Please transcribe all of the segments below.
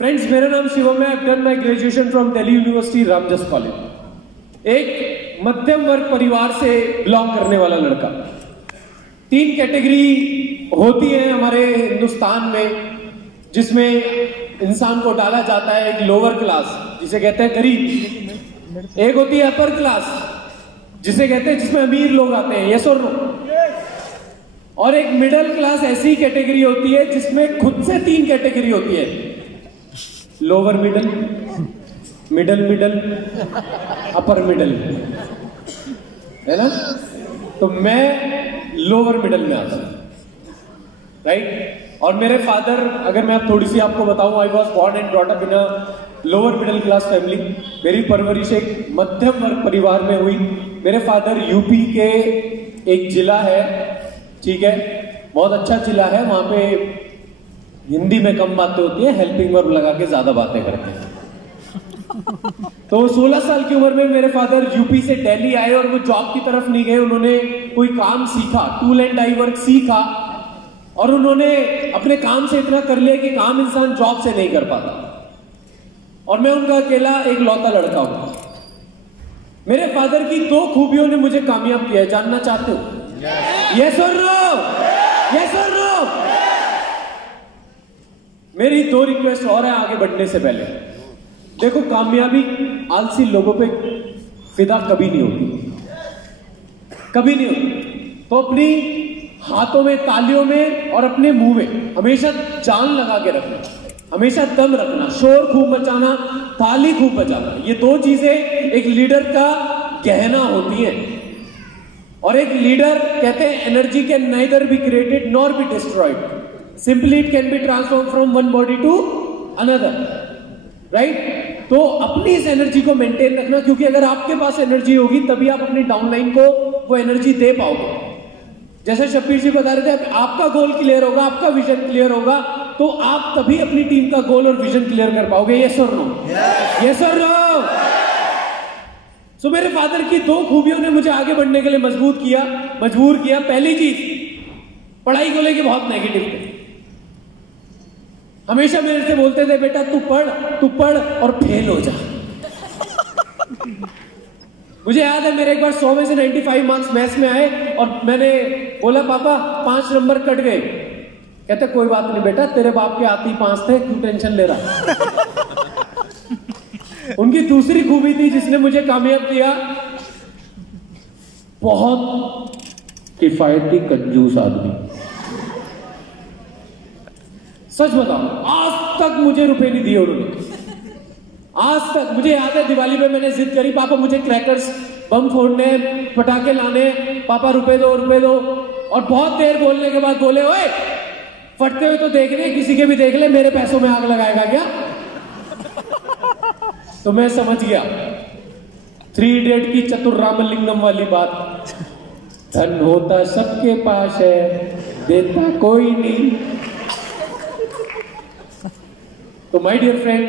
Friends, मेरा नाम शिवम है। I've done my graduation from Delhi University Ramjas college. एक मध्यम वर्ग परिवार से बिलोंग करने वाला लड़का। 3 कैटेगरी होती है हमारे हिंदुस्तान में, जिसमें इंसान को डाला जाता है। एक लोअर क्लास जिसे कहते हैं गरीब, एक होती है अपर क्लास जिसे कहते हैं जिसमें अमीर लोग आते हैं, यस और नो, और एक मिडिल क्लास ऐसी कैटेगरी होती है जिसमें खुद से 3 कैटेगरी होती है, lower middle, middle middle, upper middle, है ना। तो मैं लोअर मिडल में आता हूं, राइट। और मेरे फादर, अगर मैं थोड़ी सी आपको बताऊं, I was born and brought up in a lower middle class family. मेरी परवरिश एक मध्यम वर्ग परिवार में हुई। मेरे फादर यूपी के एक जिला है, ठीक है, बहुत अच्छा जिला है, वहां पे हिंदी में कम बातें होती है, हेल्पिंग वर्ब लगा के ज्यादा बातें करते हैं। तो 16 साल की उम्र में मेरे फादर यूपी से दिल्ली आए और वो जॉब की तरफ नहीं गए। उन्होंने कोई काम सीखा, टूल एंड डाई वर्क सीखा, और उन्होंने अपने काम से इतना कर लिया कि काम इंसान जॉब से नहीं कर पाता। और मैं उनका अकेला एक लौता लड़का हूं। मेरे फादर की 2 खूबियों ने मुझे कामयाब किया है। जानना चाहते हो? यस और नो? यस और नो? मेरी 2 रिक्वेस्ट और है आगे बढ़ने से पहले। देखो, कामयाबी आलसी लोगों पे फिदा कभी नहीं होती, कभी नहीं होती। तो अपनी हाथों में, तालियों में और अपने मुंह में हमेशा जान लगा के रखना, हमेशा दम रखना, शोर खूब मचाना, ताली खूब बजाना। ये 2 चीजें एक लीडर का गहना होती हैं। और एक लीडर, कहते हैं, energy can neither be created nor be destroyed, simply it can be transform from one body to another, right. तो अपनी इस एनर्जी को मेंटेन रखना, क्योंकि अगर आपके पास एनर्जी होगी तभी आप अपनी डाउनलाइन को वो एनर्जी दे पाओगे। जैसे शब्बीर जी बता रहे थे, आपका गोल क्लियर होगा, आपका विजन क्लियर होगा, तो आप तभी अपनी टीम का गोल और विजन क्लियर कर पाओगे। यस और नो? यस और नो? सो मेरे फादर की 2 खूबियों ने मुझे आगे बढ़ने के लिए मजबूर किया। पहली चीज, पढ़ाई को लेके बहुत नेगेटिव थे। हमेशा मेरे से बोलते थे, बेटा तू पढ़ और फेल हो जा। मुझे याद है, मेरे एक बार 100 में से 95 मार्क्स मैथ्स में आए और मैंने बोला, पापा 5 नंबर कट गए। कहते कोई बात नहीं बेटा, तेरे बाप के आते ही 5 थे, क्यों टेंशन ले रहा। उनकी दूसरी खूबी थी जिसने मुझे कामयाब किया, बहुत किफायती कंजूस आदमी। सच बताओ, आज तक मुझे रुपए नहीं दिए उन्होंने, आज तक। मुझे याद है, दिवाली पे मैंने जिद करी, पापा मुझे क्रैकर्स, बम फोड़ने, पटाखे लाने, पापा रुपए दो, रुपए दो। और बहुत देर बोलने के बाद बोले, ओए फटते हुए तो देख रहे, किसी के भी देख ले, मेरे पैसों में आग लगाएगा क्या? तो मैं समझ गया 3 इडियट की चतुर रामलिंगम वाली बात, धन होता सबके पास है, देता कोई नहीं। तो माय डियर फ्रेंड,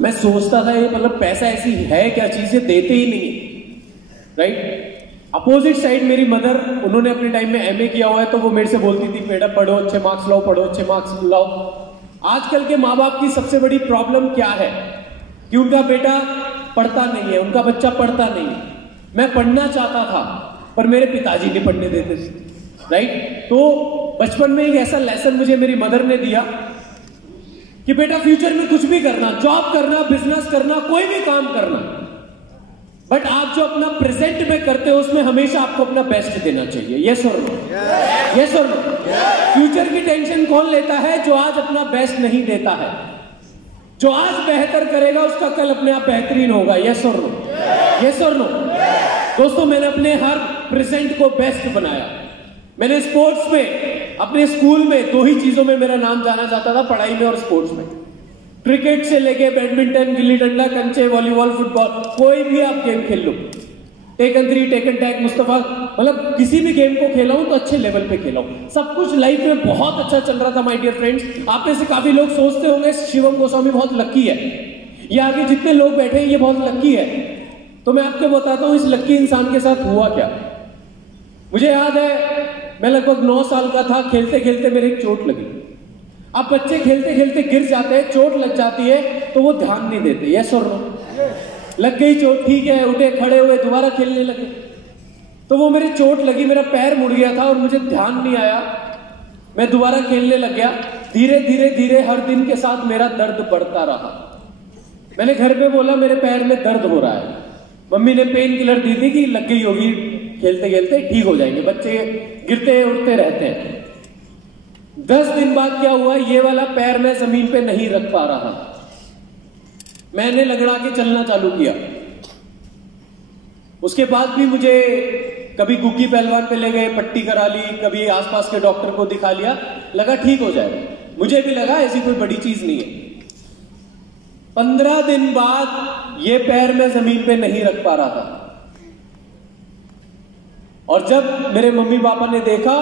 मैं सोचता था ये मतलब पैसा ऐसी है क्या चीज है, देते ही नहीं, राइट। अपोजिट साइड मेरी मदर, उन्होंने अपने टाइम में एमए किया हुआ है, तो वो मेरे से बोलती थी, बेटा पढ़ो, अच्छे मार्क्स लाओ, पढ़ो, अच्छे मार्क्स लाओ। आजकल के माँ बाप की सबसे बड़ी प्रॉब्लम क्या है कि उनका बेटा पढ़ता नहीं है, उनका बच्चा पढ़ता नहीं है। मैं पढ़ना चाहता था पर मेरे पिताजी नहीं पढ़ने देते थे, राइट। तो बचपन में एक ऐसा लेसन मुझे मेरी मदर ने दिया कि बेटा फ्यूचर में कुछ भी करना, जॉब करना, बिजनेस करना, कोई भी काम करना, बट आप जो अपना प्रेजेंट में करते हो उसमें हमेशा आपको अपना बेस्ट देना चाहिए। यस और नो? यस और नो? फ्यूचर की टेंशन कौन लेता है? जो आज अपना बेस्ट नहीं देता है। जो आज बेहतर करेगा उसका कल अपने आप बेहतरीन होगा। यस और नो? यस और नो? दोस्तों, मैंने अपने हर प्रेजेंट को बेस्ट बनाया। मैंने स्पोर्ट्स में, अपने स्कूल में 2 ही चीजों में मेरा नाम जाना जाता था, पढ़ाई में और स्पोर्ट्स में। क्रिकेट से लेके बैडमिंटन, गिल्ली डंडा, कंचे, वॉलीबॉल, फुटबॉल, कोई भी आप गेम खेल लो, टेकन 3, टेकन टैग, मुस्तफा, मतलब किसी भी गेम को खेला हूं तो अच्छे लेवल पे खेला हूं। सब कुछ लाइफ में बहुत अच्छा चल रहा था माय डियर फ्रेंड्स। आप में से काफी लोग सोचते होंगे शिवम गोस्वामी बहुत लकी है, ये आगे जितने लोग बैठे हैं ये बहुत लकी है। तो मैं आपको बताता हूं इस लकी इंसान के साथ हुआ क्या। मुझे याद है, मैं लगभग 9 साल का था, खेलते खेलते मेरे एक चोट लगी। अब बच्चे खेलते खेलते गिर जाते हैं, चोट लग जाती है तो वो ध्यान नहीं देते। यस और नो? लग गई चोट, ठीक है, उठे खड़े हुए दोबारा खेलने लगे। तो वो मेरी चोट लगी, मेरा पैर मुड़ गया था और मुझे ध्यान नहीं आया, मैं दोबारा खेलने लग गया। धीरे धीरे धीरे हर दिन के साथ मेरा दर्द बढ़ता रहा। मैंने घर पे बोला मेरे पैर में दर्द हो रहा है। मम्मी ने पेन किलर दी थी कि लग गई होगी, खेलते खेलते ठीक हो जाएंगे, बच्चे गिरते उठते रहते हैं। 10 दिन बाद क्या हुआ, ये वाला पैर मैं जमीन पे नहीं रख पा रहा। मैंने लगड़ा के चलना चालू किया। उसके बाद भी मुझे कभी गुग्गी पहलवान पे ले गए, पट्टी करा ली, कभी आसपास के डॉक्टर को दिखा लिया, लगा ठीक हो जाएगा। मुझे भी लगा ऐसी कोई बड़ी चीज नहीं है। 15 दिन बाद ये पैर मैं जमीन पे नहीं रख पा रहा था। और जब मेरे मम्मी पापा ने देखा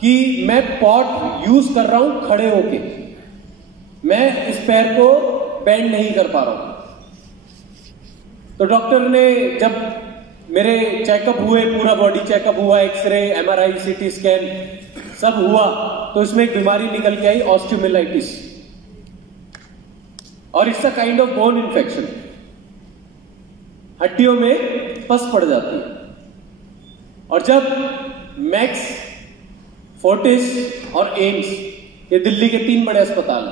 कि मैं पॉट यूज कर रहा हूं खड़े होके, मैं इस पैर को बेंड नहीं कर पा रहा हूं, तो डॉक्टर ने जब मेरे चेकअप हुए, पूरा बॉडी चेकअप हुआ, एक्सरे, एमआरआई, सीटी स्कैन सब हुआ, तो इसमें एक बीमारी निकल के आई, ऑस्टियोमिलाइटिस। और it's a kind of bone infection, हड्डियों में पस पड़ जाती है। और जब मैक्स, फोर्टिस और एम्स, ये दिल्ली के 3 बड़े अस्पताल,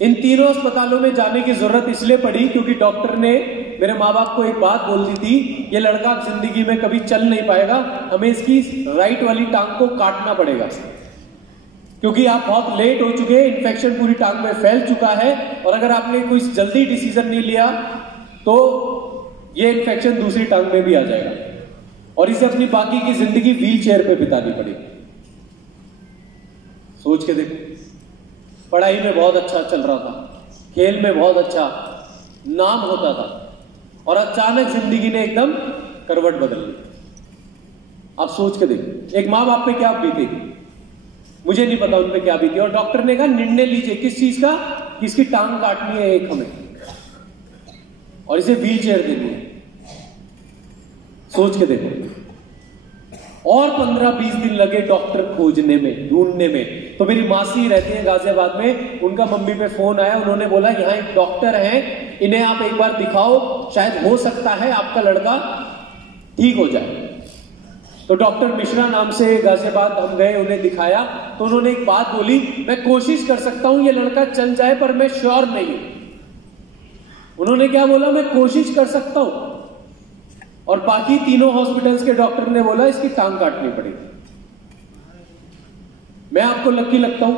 इन तीनों अस्पतालों में जाने की जरूरत इसलिए पड़ी क्योंकि डॉक्टर ने मेरे माँ बाप को एक बात बोल दी थी, ये लड़का जिंदगी में कभी चल नहीं पाएगा, हमें इसकी राइट वाली टांग को काटना पड़ेगा, क्योंकि आप बहुत लेट हो चुके हैं, इन्फेक्शन पूरी टांग में फैल चुका है, और अगर आपने कोई जल्दी डिसीजन नहीं लिया तो ये इन्फेक्शन दूसरी टांग में भी आ जाएगा और इसे अपनी बाकी की जिंदगी व्हील चेयर पे बितानी पड़ेगी। सोच के देखो, पढ़ाई में बहुत अच्छा चल रहा था, खेल में बहुत अच्छा नाम होता था, और अचानक जिंदगी ने एकदम करवट बदल ली। आप सोच के देखो, एक माँ बाप पे क्या बीतेगी, मुझे नहीं पता उन पे क्या बीती। और डॉक्टर ने कहा निर्णय लीजिए किस चीज का, कि इसकी टांग काटनी है एक हमें, और इसे व्हील चेयर देनी है। सोच के देखो, और 15-20 दिन लगे डॉक्टर खोजने में, ढूंढने में। तो मेरी मासी रहती है गाजियाबाद में, उनका मम्मी पे फोन आया, उन्होंने बोला यहाँ एक डॉक्टर हैं, इन्हें आप एक बार दिखाओ, शायद हो सकता है आपका लड़का ठीक हो जाए। तो डॉक्टर मिश्रा नाम से गाजियाबाद हम गए, उन्हें दिखाया, तो उन्होंने एक बात बोली, मैं कोशिश कर सकता हूं ये लड़का चल जाए, पर मैं श्योर नहीं हूं। उन्होंने क्या बोला, मैं कोशिश कर सकता हूं। और बाकी तीनों हॉस्पिटल्स के डॉक्टर ने बोला इसकी टांग काटनी पड़ेगी। मैं आपको लक्की लगता हूं,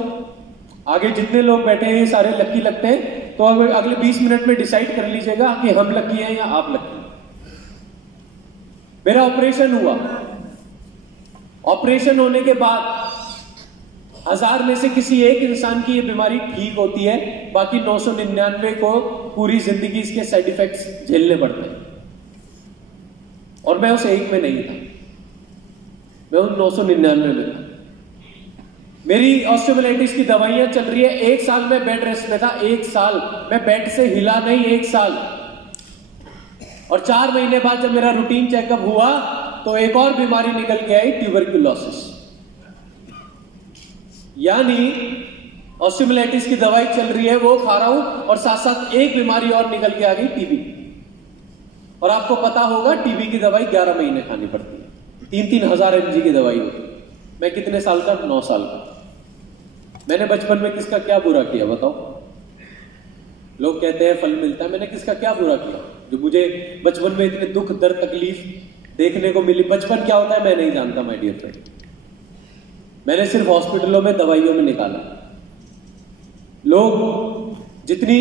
आगे जितने लोग बैठे हैं ये सारे लक्की लगते हैं, तो अगले 20 मिनट में डिसाइड कर लीजिएगा कि हम लक्की हैं या आप लक्की हैं। मेरा ऑपरेशन हुआ। ऑपरेशन होने के बाद 1000 में से किसी एक इंसान की ये बीमारी ठीक होती है, बाकी 999 को पूरी जिंदगी इसके साइड इफेक्ट्स झेलने पड़ते हैं। और मैं उस एक में नहीं था, मैं उन 999 में था। मेरी ऑस्टियोमाइलाइटिस की दवाइयां चल रही है, 1 साल में बेड रेस्ट में था, 1 साल मैं बेड से हिला नहीं, 1 साल। और 4 महीने बाद जब मेरा रूटीन चेकअप हुआ तो एक और बीमारी निकल के आई, ट्यूबरक्यूलोसिस। यानी ऑस्टियोमाइलाइटिस की दवाई चल रही है, वो खा रहा हूं, और साथ साथ एक बीमारी और निकल के आ गई, टीबी। और आपको पता होगा टीबी की दवाई 11 महीने खानी पड़ती है, 3-3 हजार mg की दवाई होती है। मैं कितने साल का? 9 साल का। मैंने बचपन में किसका क्या बुरा किया बताओ? लोग कहते हैं फल मिलता है, मैंने किसका क्या बुरा किया जो मुझे बचपन में इतने दुख दर्द तकलीफ देखने को मिली? बचपन क्या होता है मैं नहीं जानता माय डियर फ्रेंड। मैंने सिर्फ हॉस्पिटलों में दवाइयों में निकाला। लोग जितनी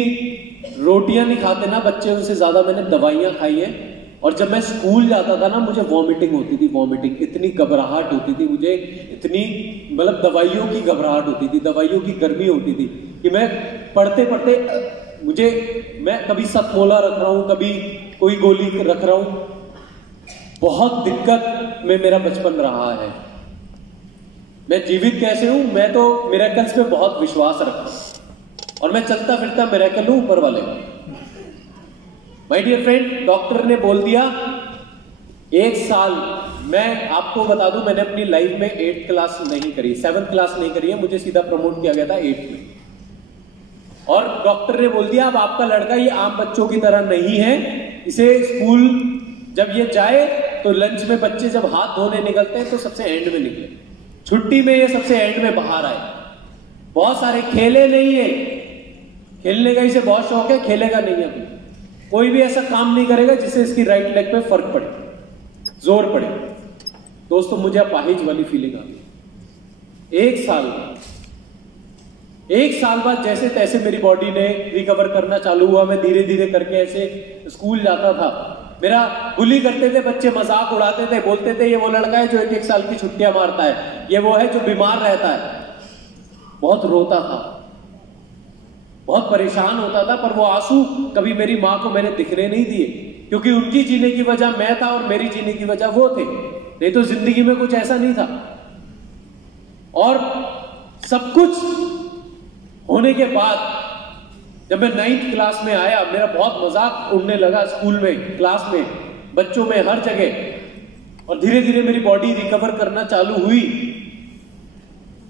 रोटियां नहीं खाते ना बच्चे, उनसे ज्यादा मैंने दवाइयां खाई है। और जब मैं स्कूल जाता था ना, मुझे वॉमिटिंग होती थी, वॉमिटिंग, इतनी घबराहट होती थी मुझे, इतनी मतलब दवाइयों की घबराहट होती थी, दवाइयों की गर्मी होती थी कि मैं पढ़ते पढ़ते मैं कभी सतमोला रख रहा हूं, कभी कोई गोली रख रहा हूं। बहुत दिक्कत में मेरा बचपन रहा है। मैं जीवित कैसे हूं? मैं तो मिरेकल्स पे बहुत विश्वास रखता हूं और मैं चलता फिरता मिरेकल हूं ऊपर वाले का। माय डियर फ्रेंड, डॉक्टर ने बोल दिया 1 साल मैं आपको बता दूं, मैंने अपनी लाइफ में 8th क्लास नहीं करी, 7th क्लास नहीं करी है, मुझे सीधा प्रमोट किया गया था 8th में। और डॉक्टर ने बोल दिया अब आपका लड़का ये आम बच्चों की तरह नहीं है, इसे स्कूल जब ये जाए तो लंच में बच्चे जब हाथ धोने निकलते हैं तो सबसे एंड में निकले, छुट्टी में ये सबसे एंड में बाहर आए। बहुत सारे खेले नहीं है, खेलने का इसे बहुत शौक है, खेलेगा नहीं है, कोई भी ऐसा काम नहीं करेगा जिससे इसकी राइट लेग पे फर्क पड़े, जोर पड़े। दोस्तों मुझे अपाहिज वाली फीलिंग आ गई। एक साल बाद जैसे तैसे मेरी बॉडी ने रिकवर करना चालू हुआ, मैं धीरे धीरे करके ऐसे स्कूल जाता था। मेरा बुली करते थे बच्चे, मजाक उड़ाते थे, बोलते थे ये वो लड़का है जो 1-1 साल की छुट्टियां मारता है, ये वो है जो बीमार रहता है। बहुत रोता था, बहुत परेशान होता था, पर वो आंसू कभी मेरी मां को मैंने दिखने नहीं दिए, क्योंकि उनकी जीने की वजह मैं था और मेरी जीने की वजह वो थे। नहीं तो जिंदगी में कुछ ऐसा नहीं था। और सब कुछ होने के बाद जब मैं 9th क्लास में आया, मेरा बहुत मजाक उड़ने लगा स्कूल में, क्लास में, बच्चों में, हर जगह। और धीरे धीरे मेरी बॉडी रिकवर करना चालू हुई।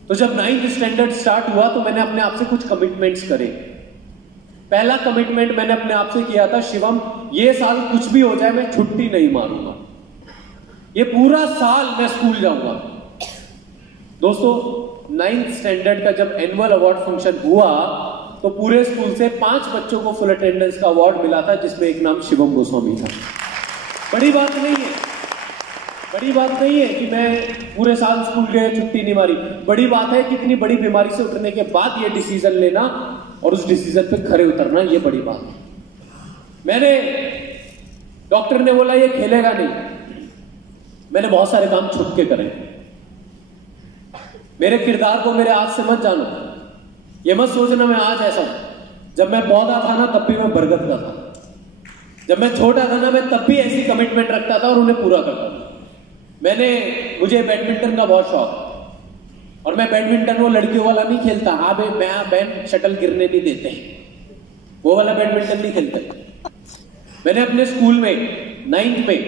तो जब 9th स्टैंडर्ड स्टार्ट हुआ तो मैंने अपने आप से कुछ कमिटमेंट्स करे। पहला कमिटमेंट मैंने अपने आप से किया था, शिवम ये साल कुछ भी हो जाए मैं छुट्टी नहीं मारूंगा, ये पूरा साल मैं स्कूल जाऊंगा। दोस्तों 9th स्टैंडर्ड का जब एनुअल अवार्ड फंक्शन हुआ तो पूरे स्कूल से 5 बच्चों को फुल अटेंडेंस का अवार्ड मिला था, जिसमें एक नाम शिवम गोस्वामी था। बड़ी बात नहीं है, बड़ी बात नहीं है कि मैं पूरे साल स्कूल गए, छुट्टी नहीं मारी। बड़ी बात है कि इतनी बड़ी बीमारी से उठने के बाद ये डिसीजन लेना और उस डिसीजन पे खड़े उतरना, ये बड़ी बात है। मैंने, डॉक्टर ने बोला ये खेलेगा नहीं, मैंने बहुत सारे काम छुप के करे। मेरे किरदार को मेरे आज से मत जानो, ये मत सोचना मैं आज ऐसा हूं। जब मैं पौधा था ना तब भी मैं बरगद का था, जब मैं छोटा था ना मैं तब भी ऐसी कमिटमेंट रखता था और उन्हें पूरा करता था। मुझे बैडमिंटन का बहुत शौक, और मैं बैडमिंटन वो लड़कियों वाला नहीं खेलता, हाँ भाई मैं बैन शटल गिरने नहीं देते, वो वाला बैडमिंटन नहीं खेलता। मैंने अपने स्कूल में 9th में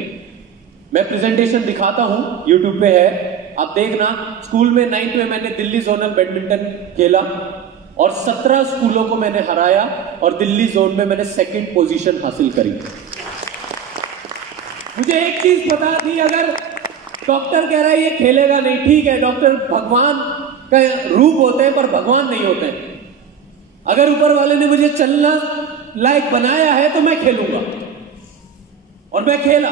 मैं प्रेजेंटेशन दिखाता हूं, यूट्यूब पे है, आप देखना। स्कूल में 9th में मैंने दिल्ली जोनल बैडमिंटन खेला और 17 स्कूलों को मैंने हराया और दिल्ली जोन में मैंने 2nd पोजीशन हासिल करी। मुझे एक चीज पता थी, अगर डॉक्टर कह रहा है ये खेलेगा नहीं, ठीक है, डॉक्टर भगवान का रूप होते हैं पर भगवान नहीं होते हैं। अगर ऊपर वाले ने मुझे चलना लायक बनाया है तो मैं खेलूंगा, और मैं खेला।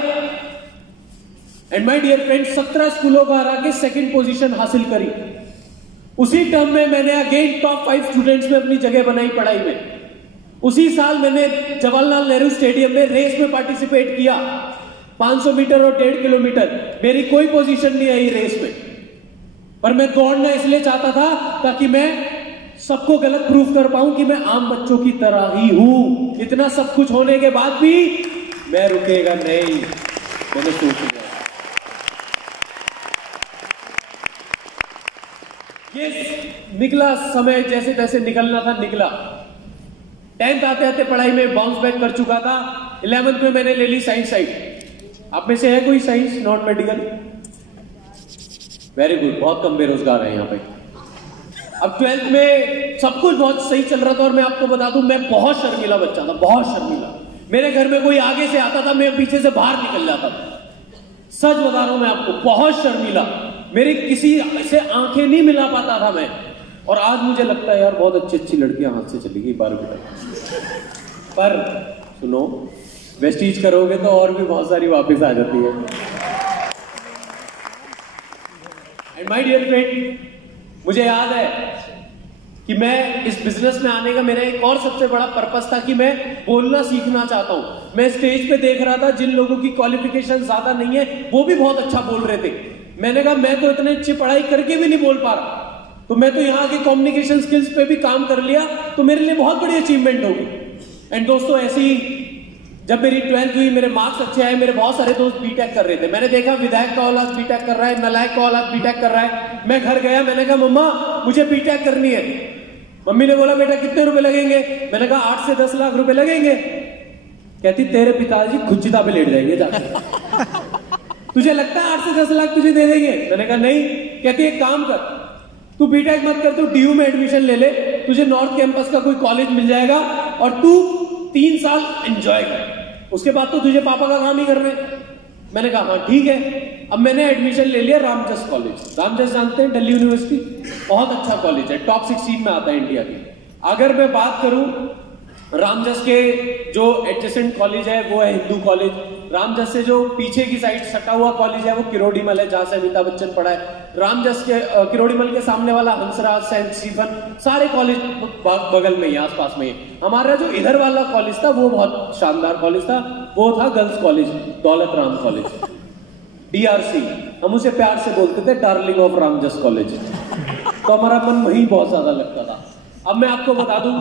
एंड माय डियर फ्रेंड्स, 17 स्कूलों को हरा के 2nd पोजीशन हासिल करी। उसी टर्म में मैंने अगेन टॉप 5 स्टूडेंट्स में अपनी जगह बनाई पढ़ाई में। उसी साल मैंने जवाहरलाल नेहरू स्टेडियम में रेस में पार्टिसिपेट किया, 500 मीटर और 1.5 किलोमीटर। मेरी कोई पोजीशन नहीं आई रेस में, पर मैं दौड़ना इसलिए चाहता था ताकि मैं सबको गलत प्रूफ कर पाऊं कि मैं आम बच्चों की तरह ही हूं। इतना सब कुछ होने के बाद भी मैं रुकेगा नहीं, मैंने सोच लिया। ये निकला समय, जैसे तैसे निकलना था निकला। 10th आते आते पढ़ाई में बाउंस बैक कर चुका था। 11th में मैंने ले ली साइंस साइड। आप में से है कोई science non medical? Very good, बहुत कम बेरोजगार है यहाँ पे। अब 12th में सब कुछ बहुत सही चल रहा था और मैं आपको बता दूं मैं बहुत शर्मीला बच्चा था, बहुत शर्मीला। मेरे घर में कोई आगे से आता था, मैं पीछे से बाहर निकल जाता था। सच बता रहा हूं मैं आपको, बहुत शर्मीला। मेरी किसी से आंखें नहीं मिला पाता था मैं। और आज मुझे लगता है यार बहुत अच्छी अच्छी लड़कियां हाथ से चली गई 12 पर सुनो, वेस्टीज करोगे तो और भी बहुत सारी वापस आ जाती है। एंड माय डियर फ्रेंड, मुझे याद है कि मैं इस बिजनेस में आने का मेरा एक और सबसे बड़ा पर्पस था कि मैं बोलना सीखना चाहता हूं। मैं स्टेज पे देख रहा था जिन लोगों की क्वालिफिकेशन ज्यादा नहीं है वो भी बहुत अच्छा बोल रहे थे। मैंने कहा मैं तो इतने अच्छी पढ़ाई करके भी नहीं बोल पा रहा, तो मैं तो यहाँ की कम्युनिकेशन स्किल्स पे भी काम कर लिया तो मेरे लिए बहुत बड़ी अचीवमेंट होगी। एंड दोस्तों ऐसे ही जब मेरी 12th हुई, मेरे मार्क्स अच्छे आए, मेरे बहुत सारे दोस्त बीटेक कर रहे थे। मैंने देखा विधायक का औलाद बीटेक कर रहा है, नलायक का औलाद बीटेक कर रहा है। मैं घर गया, मैंने कहा मम्मा मुझे बीटेक करनी है। मम्मी ने बोला बेटा कितने रुपए लगेंगे? मैंने कहा 8 से 10 लाख रुपए लगेंगे। कहती तेरे पिताजी खुचिता पे लेट जाएंगे जाके। तुझे लगता है 8 से 10 लाख तुझे दे देंगे? मैंने कहा नहीं। कहती एक काम कर, तू बीटेक मत कर, तू डीयू में एडमिशन ले ले, तुझे नॉर्थ कैंपस का कोई कॉलेज मिल जाएगा और तू 3 साल एंजॉय कर, उसके बाद तो तुझे पापा का काम ही करना है। मैंने कहा हाँ ठीक है। अब मैंने एडमिशन ले लिया रामजस कॉलेज। रामजस जानते हैं, दिल्ली यूनिवर्सिटी, बहुत अच्छा कॉलेज है, टॉप 16 में आता है इंडिया के। अगर मैं बात करूं रामजस के जो एडजेसेंट कॉलेज है वो है हिंदू कॉलेज। रामजस से जो पीछे की साइड सटा हुआ कॉलेज है वो किरोड़ीमल है, जहां से अमिताभ बच्चन पढ़ा है। रामजस के किरोड़ीमल के सामने वाला हंसराज, सेंट स्टीफन, सारे कॉलेज बगल में ही, आसपास में ही। हमारा जो इधर वाला कॉलेज था वो बहुत शानदार कॉलेज था, वो था girls college, Daulat Ram college, DRC। हम उसे प्यार से बोलते थे डार्लिंग ऑफ रामजस कॉलेज। तो हमारा मन वही बहुत ज्यादा लगता था। अब मैं आपको बता दूं,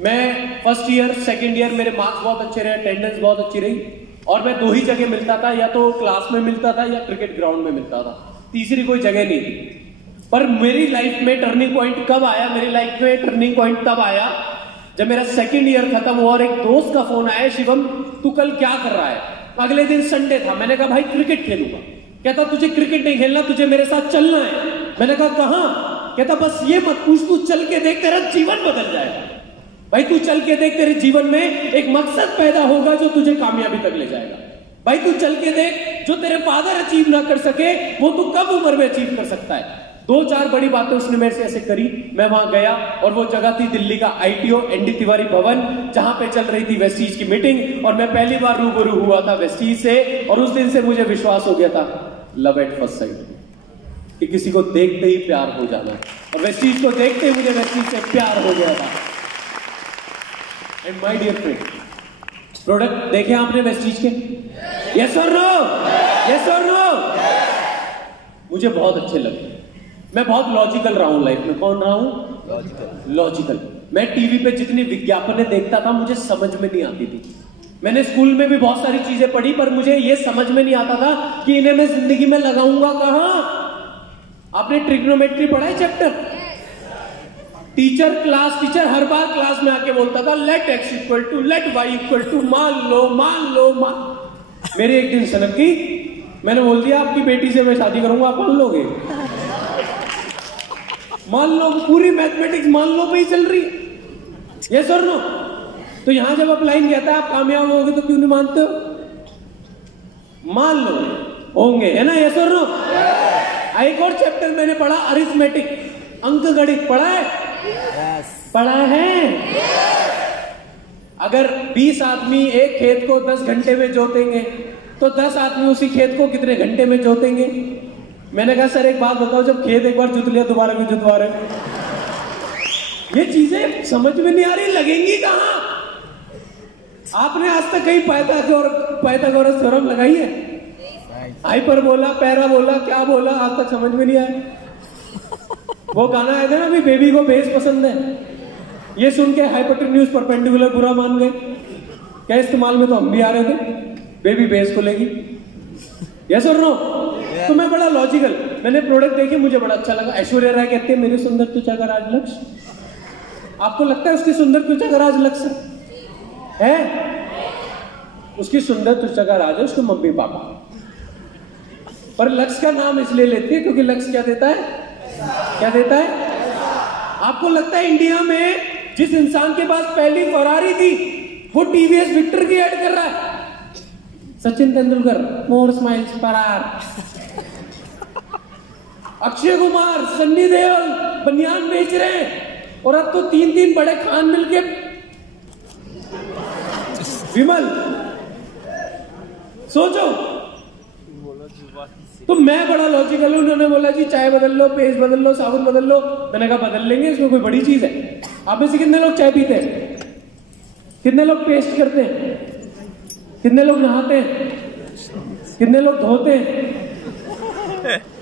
मैं फर्स्ट ईयर सेकेंड ईयर मेरे मार्क्स बहुत अच्छे रहे, अटेंडेंस बहुत अच्छी रही, और मैं 2 ही जगह मिलता था, या तो क्लास में मिलता था या क्रिकेट ग्राउंड में मिलता था, तीसरी कोई जगह नहीं थी। पर मेरी लाइफ में टर्निंग पॉइंट कब आया? मेरी लाइफ में टर्निंग पॉइंट तब आया जब मेरा सेकेंड ईयर खत्म हुआ और एक दोस्त का फोन आया, शिवम तू कल क्या कर रहा है? अगले दिन संडे था। मैंने कहा भाई क्रिकेट खेलूंगा। कहता तुझे क्रिकेट नहीं खेलना, तुझे मेरे साथ चलना है। मैंने कहा कहां? कहता बस ये मत पूछ, तू चल के देख, तेरा जीवन बदल जाएगा। भाई तू चल के देख, तेरे जीवन में एक मकसद पैदा होगा जो तुझे कामयाबी तक ले जाएगा। भाई तू चल के देख, जो तेरे फादर अचीव ना कर सके वो तू कब उम्र में अचीव कर सकता है। 2-4 बड़ी बातें उसने मेरे से ऐसे करी। मैं वहां गया और वो जगह थी दिल्ली का ITO ND तिवारी भवन, जहां पे चल रही थी वेस्टीज की मीटिंग, और मैं पहली बार रूबरू हुआ था वेस्टीज से। और उस दिन से मुझे विश्वास हो गया था लव एट फर्स्ट साइट, कि किसी को देखते ही प्यार हो जाना, और वेस्टीज को देखते ही मुझे वेस्टीज से प्यार हो गया था। And my dear friend, product देखे आपने वेस्टीज के? यस और नो? यस और नो? मुझे बहुत अच्छे लगे। मैं बहुत लॉजिकल रहा हूं लाइफ में। कौन रहा हूं? लॉजिकल। मैं टीवी पे जितनी विज्ञापनें देखता था मुझे समझ में नहीं आती थी। मैंने स्कूल में भी बहुत सारी चीजें पढ़ी, पर मुझे ये समझ में नहीं आता था कि इन्हें मैं जिंदगी में लगाऊंगा कहां। आपने ट्रिग्नोमेट्री पढ़ा है चैप्टर? टीचर हर बार क्लास में आके बोलता था let x equal to let y equal to मान लो। मेरी एक दिन सनक की, मैंने बोल दिया आपकी बेटी से मैं शादी करूंगा, आप मान लोगे? मान लो, पूरी मैथमेटिक्स मान लो पे ही चल रही है। यस और नो? तो यहां जब आप लाइन कहता है आप कामयाब होगे तो क्यों नहीं मानते हो? मान लो होंगे, है ना? यस और नो? एक और चैप्टर मैंने पढ़ा, अरिथमेटिक, अंक गणित पढ़ा है? पढ़ा है? अगर 20 आदमी एक खेत को 10 घंटे में जोतेंगे तो 10 आदमी उसी खेत को कितने घंटे में जोतेंगे? मैंने कहा सर एक बात बताओ, जब खेत एक बार जुत लिया दोबारा भी जुतवा रहे, ये चीजें समझ में नहीं आ रही, लगेंगी कहां? आपने आज तक कहीं पाइथागोरस थ्योरम लगाई है? हाइपर बोला, पैरा बोला, क्या बोला, आज तक समझ में नहीं आया। वो गाना आया था ना अभी, बेबी को बेस पसंद है, ये सुन के हाइपोटेन्यूज परपेंडिकुलर बुरा मान गए। क्या इस्तेमाल में तो हम भी आ रहे थे, बेबी बेस को लेगी। यस और नो? तो मैं बड़ा लॉजिकल, मैंने प्रोडक्ट देखे, मुझे बड़ा अच्छा लगा। ऐश्वर्या राय कहते हैं मेरी सुंदर त्वचा का राज लक्ष्य। आपको लगता है उसकी सुंदर त्वचा का राज लक्ष्य है? उसकी सुंदर त्वचा का राज है उसके मम्मी पापा। पर लक्ष्य का नाम इसलिए लेती है क्योंकि लक्ष्य क्या देता है? क्या देता है? आपको लगता है इंडिया में जिस इंसान के पास पहली फरारी थी वो TVS विक्टर की ऐड कर रहा है? सचिन तेंदुलकर, मोर स्माइल्स फरार। अक्षय कुमार, सन्नी देओल बनियान बेच रहे हैं, और अब तो 3 बड़े खान मिलके, विमल, सोचो। तो मैं बड़ा लॉजिकल हूं। उन्होंने बोला जी चाय बदल लो, पेस्ट बदल लो, साबुन बदल लो। मैंने कहा बदल लेंगे, इसमें कोई बड़ी चीज है? आप में से कितने लोग चाय पीते हैं? कितने लोग पेस्ट करते हैं? कितने लोग नहाते हैं? कितने लोग धोते हैं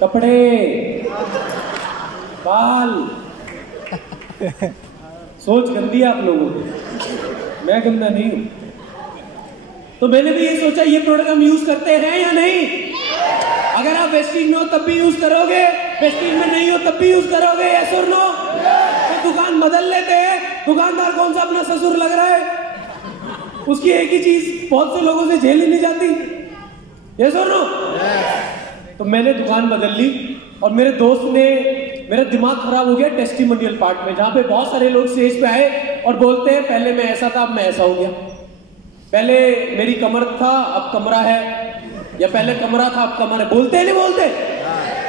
कपड़े, बाल? सोच गंदी है आप लोगों की, मैं गंदा नहीं हूं। तो मैंने भी ये सोचा ये प्रोडक्ट हम यूज करते हैं या नहीं। अगर आप वेस्टीज में हो तब भी यूज करोगे, वेस्टीज में नहीं हो तब भी यूज करोगे। यस और नो? तो दुकान बदल लेते हैं। दुकानदार कौन सा अपना ससुर लग रहा है? उसकी एक ही चीज बहुत से लोगों से झेली नहीं जाती। यस और नो? तो मैंने दुकान बदल ली और मेरे दोस्त ने, मेरा दिमाग खराब हो गया टेस्टिमोनियल पार्ट में, जहां पे बहुत सारे लोग स्टेज पे आए और बोलते हैं पहले मैं ऐसा था अब मैं ऐसा हो गया, पहले मेरी कमर था अब कमरा है, या पहले कमरा था अब कमर है, बोलते नहीं बोलते?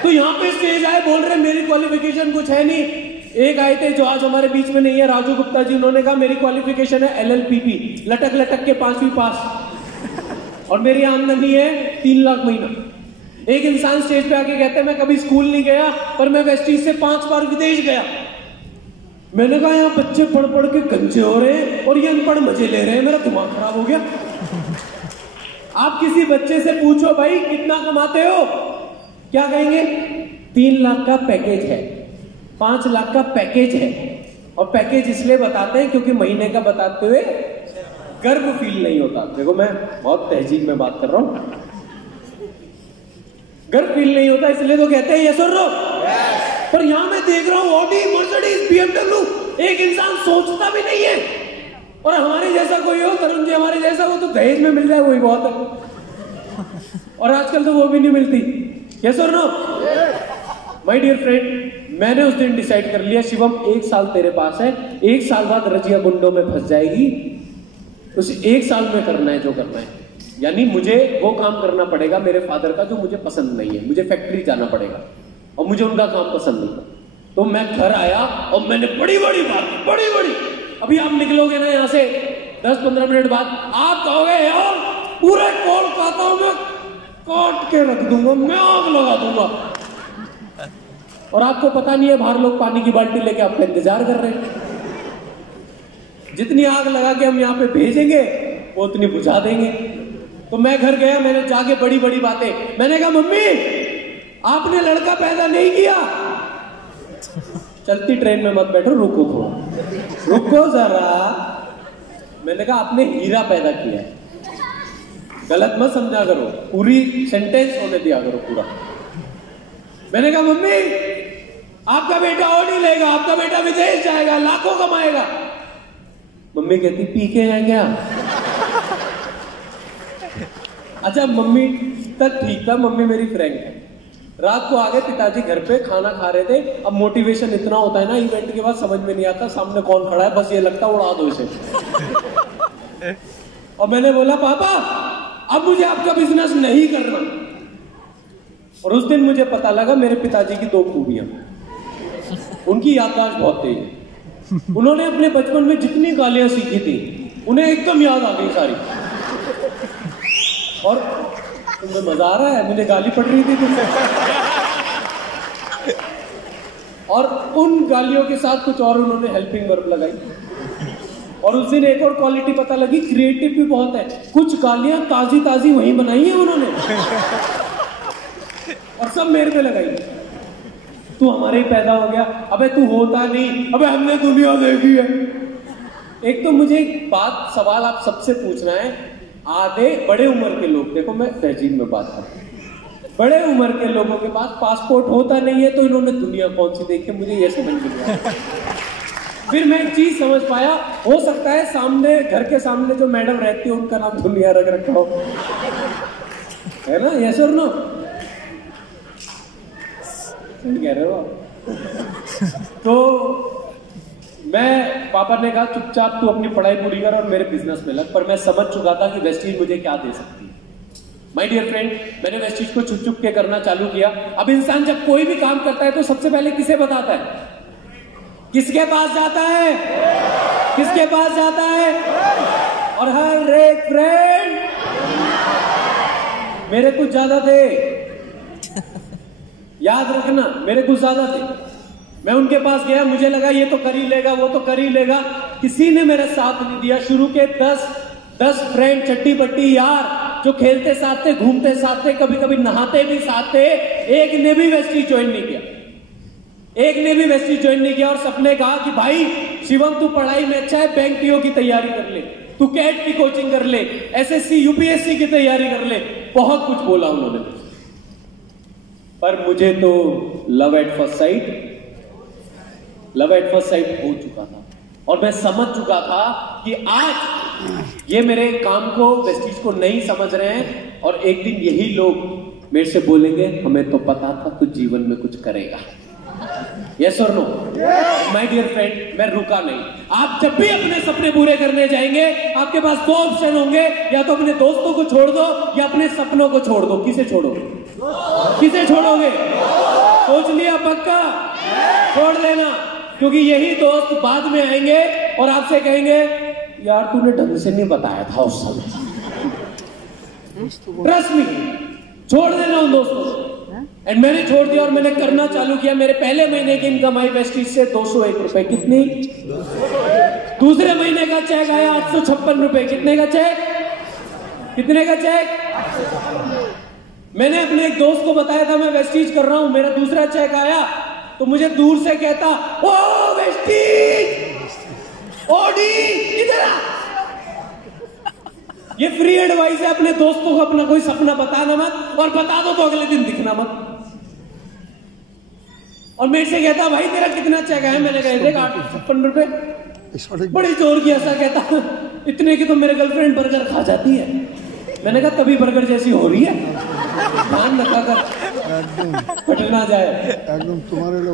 तो यहाँ पे स्टेज आए बोल रहे मेरी क्वालिफिकेशन कुछ है नहीं। एक आए थे जो आज हमारे बीच में नहीं है, राजू गुप्ता जी, उन्होंने कहा मेरी क्वालिफिकेशन है LLPP, लटक लटक के 5वीं पास, और मेरी आमदनी है 3 लाख महीना। एक इंसान स्टेज पे आके कहते हैं मैं कभी स्कूल नहीं गया पर मैं वेस्टीज से 5 बार विदेश गया। मैंने कहा यहाँ बच्चे पढ़ पढ़ के गंजे हो रहे हैं और ये अनपढ़ मजे ले रहे हैं, मेरा दिमाग खराब हो गया। आप किसी बच्चे से पूछो भाई कितना कमाते हो, क्या कहेंगे? 3 लाख का पैकेज है, 5 लाख का पैकेज है। और पैकेज इसलिए बताते हैं क्योंकि महीने का बताते हुए गर्व फील नहीं होता। देखो मैं बहुत तहजीब में बात कर रहा हूं, गर्व फील नहीं होता इसलिए तो कहते हैं यस और नो। पर यहां मैं देख रहा हूं ऑडी, मर्सिडीज, BMW, एक इंसान सोचता भी नहीं है। और हमारे जैसा कोई हो, तरुण जी हमारे जैसा, वो तो दहेज में मिल जाए वही बहुत है, और आजकल तो वो भी नहीं मिलती। यस और नो? माय डियर फ्रेंड, मैंने उस दिन डिसाइड कर लिया शिवम 1 साल तेरे पास है, 1 साल बाद रजिया गुंडों में फंस जाएगी, उस 1 साल में करना है जो करना है। यानी मुझे वो काम करना पड़ेगा मेरे फादर का जो मुझे पसंद नहीं है, मुझे फैक्ट्री जाना पड़ेगा और मुझे उनका काम पसंद नहीं था। तो मैं घर आया और मैंने बड़ी बड़ी बात, बड़ी बड़ी, अभी आप निकलोगे ना यहाँ से 10-15 मिनट बाद, आप कहोगे यार पूरे कोलकाता में काट के रख दूंगा, मैं आग लगा दूंगा। और आपको पता नहीं है बाहर लोग पानी की बाल्टी लेके आपका इंतजार कर रहे हैं। जितनी आग लगा के हम यहाँ पे भेजेंगे वो उतनी बुझा देंगे। तो मैं घर गया, मैंने जाके बड़ी बड़ी बातें, मैंने कहा मम्मी आपने लड़का पैदा नहीं किया, चलती ट्रेन में मत बैठो, रुको थोड़ा, रुको जरा। मैंने कहा आपने हीरा पैदा किया है, गलत मत समझा करो, पूरी सेंटेंस होने दिया करो पूरा। मैंने कहा मम्मी आपका बेटा और नहीं लेगा, आपका बेटा विदेश जाएगा, लाखों कमाएगा। मम्मी कहती पीके हैं क्या? अच्छा मम्मी तक ठीक था, मम्मी मेरी फ्रैंक है। रात को आ गए पिताजी घर पे, खाना खा रहे थे। अब मोटिवेशन इतना होता है ना इवेंट के बाद, समझ में नहीं आता सामने कौन खड़ा है, बस ये लगता उड़ा दो इसे। और मैंने बोला पापा अब मुझे आपका बिजनेस नहीं करना। और उस दिन मुझे पता लगा मेरे पिताजी की 2 खूबियां, उनकी याददाश्त बहुत तेज है। उन्होंने अपने बचपन में जितनी गालियां सीखी थी उन्हें एकदम याद आ गई सारी। और तुम्हें मजा आ रहा है, मुझे गाली पड़ रही थी तुमसे। और उन गालियों के साथ कुछ और उन्होंने हेल्पिंग वर्ब लगाई। और उस दिन एक और क्वालिटी पता लगी, क्रिएटिव भी बहुत है। कुछ गालियां ताजी ताजी वहीं बनाई है उन्होंने और सब मेरे पे लगाई। तू हमारे ही पैदा हो गया, अबे तू होता नहीं, अबे हमने दुनिया देखी है। एक तो मुझे एक बात, सवाल आप सबसे पूछना है, आधे बड़े उम्र के लोग, देखो मैं तहजीब में बात करता हूं, बड़े उम्र के लोगों के पास पासपोर्ट होता नहीं है तो इन्होंने दुनिया कौन सी देखी, मुझे ये समझ नहीं आया। फिर मैं एक चीज समझ पाया, हो सकता है सामने, घर के सामने जो मैडम रहती है उनका नाम दुनिया रख रखा हो, है ना? यस और नो? कह रहे हो आप? तो मैं, पापा ने कहा चुपचाप तू अपनी पढ़ाई पूरी कर और मेरे बिजनेस में लग। पर मैं समझ चुका था कि वेस्टीज मुझे क्या दे सकती है। माय डियर फ्रेंड, मैंने वेस्टीज को छुप छुप के करना चालू किया। अब इंसान जब कोई भी काम करता है तो सबसे पहले किसे बताता है? किसके पास जाता है? किसके पास जाता है? और हर एक फ्रेंड, मेरे कुछ ज्यादा थे, याद रखना, मेरे कुछ ज्यादा थे। मैं उनके पास गया, मुझे लगा ये तो कर ही लेगा, वो तो कर ही लेगा। किसी ने मेरा साथ नहीं दिया। शुरू के 10 फ्रेंड, चट्टी बट्टी यार जो खेलते साथ थे, घूमते साथ थे, कभी कभी नहाते भी साथ थे, एक ने भी वेस्टीज ज्वाइन नहीं किया, एक ने भी वेस्टीज ज्वाइन नहीं किया। और सबने कहा कि भाई शिवम तू पढ़ाई में अच्छा है, बैंक पीओ की तैयारी कर ले, तू कैट की कोचिंग कर ले, SSC UPSC की तैयारी कर ले। बहुत कुछ बोला उन्होंने, पर मुझे तो लव एट फर्स्ट साइट हो चुका था। और मैं समझ चुका था कि आज ये मेरे काम को, वेस्टीज को नहीं समझ रहे हैं और एक दिन यही लोग मेरे से बोलेंगे हमें तो पता था तू जीवन में कुछ करेगा। यस और नो? माय डियर फ्रेंड, मैं रुका नहीं। आप जब भी अपने सपने पूरे करने जाएंगे, आपके पास दो ऑप्शन होंगे, या तो अपने दोस्तों को छोड़ दो या अपने सपनों को छोड़ दो। किसे छोड़ोगे? किसे छोड़ोगे? सोच लिया पक्का? छोड़ देना, क्योंकि यही दोस्त बाद में आएंगे और आपसे कहेंगे यार तूने ढंग से नहीं बताया था उस समय। ट्रस्ट मी, छोड़ देना उन दोस्तों को। एंड मैंने छोड़ दिया और मैंने करना चालू किया। मेरे पहले महीने की इनकम आई वेस्टीज से 201 रुपए। कितनी? दूसरे महीने का चेक आया 856 रुपए। कितने का चेक? कितने का चेक? मैंने अपने एक दोस्त को बताया था मैं वेस्टीज कर रहा हूं, मेरा दूसरा चेक आया तो मुझे दूर से कहता ओ वेस्टीज ओडी इधर आ। ये फ्री एडवाइस है, अपने दोस्तों को अपना कोई सपना बताना मत, और बता दो तो अगले दिन दिखना मत। और मेरे से कहता भाई तेरा कितना चेक है? मैंने कहा देख 856 रुपए। बड़ी जोर की ऐसा कहता इतने की तो मेरे गर्लफ्रेंड बर्गर खा जाती है। मैंने कहा तभी बर्गर जैसी हो रही है, ध्यान रखा कर फट ना जाए। एकदम तुम्हारे लिए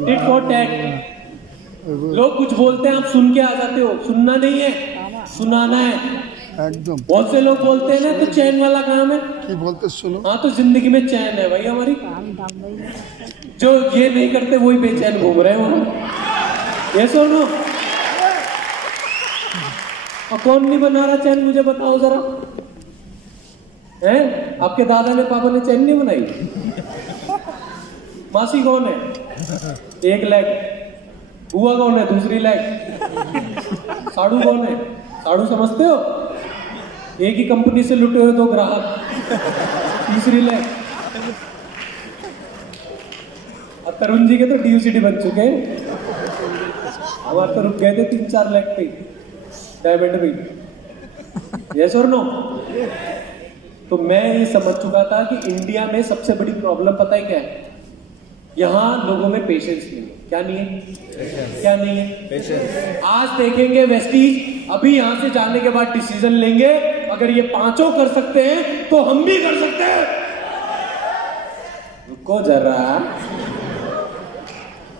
टिट फॉर टैट। लोग कुछ बोलते हैं आप सुन के आ जाते हो। सुनना नहीं है, सुनाना है। एकदम बहुत से लोग बोलते हैं ना तो चैन वाला काम है कि बोलते सुनो। हाँ तो जिंदगी में चैन है भाई हमारी। जो ये नहीं करते वही बेचैन घूम रहे हैं वहां। ये सुनो, और कौन नहीं बना रहा चैन मुझे बताओ जरा। हैं? आपके दादा ने पापा ने चैन नहीं बनाई? मासी कौन है? एक लेग। बुआ कौन है? दूसरी लेग। साड़ू कौन है? साड़ू समझते हो? एक ही कंपनी से लुटे हुए दो ग्राहक, तीसरी लेग। अब तरुण जी के तो DUCD बन चुके हैं, हमारे तो रुक गए थे 3-4 लेग पे डायमंड में। यस और नो? तो मैं ये समझ चुका था कि इंडिया में सबसे बड़ी प्रॉब्लम पता है क्या है? यहां लोगों में पेशेंस नहीं है। क्या नहीं है? क्या नहीं है? पेशेंस। आज देखेंगे वेस्टीज अभी यहां से जाने के बाद डिसीजन लेंगे, अगर ये पांचों कर सकते हैं तो हम भी कर सकते हैं। रुको जरा,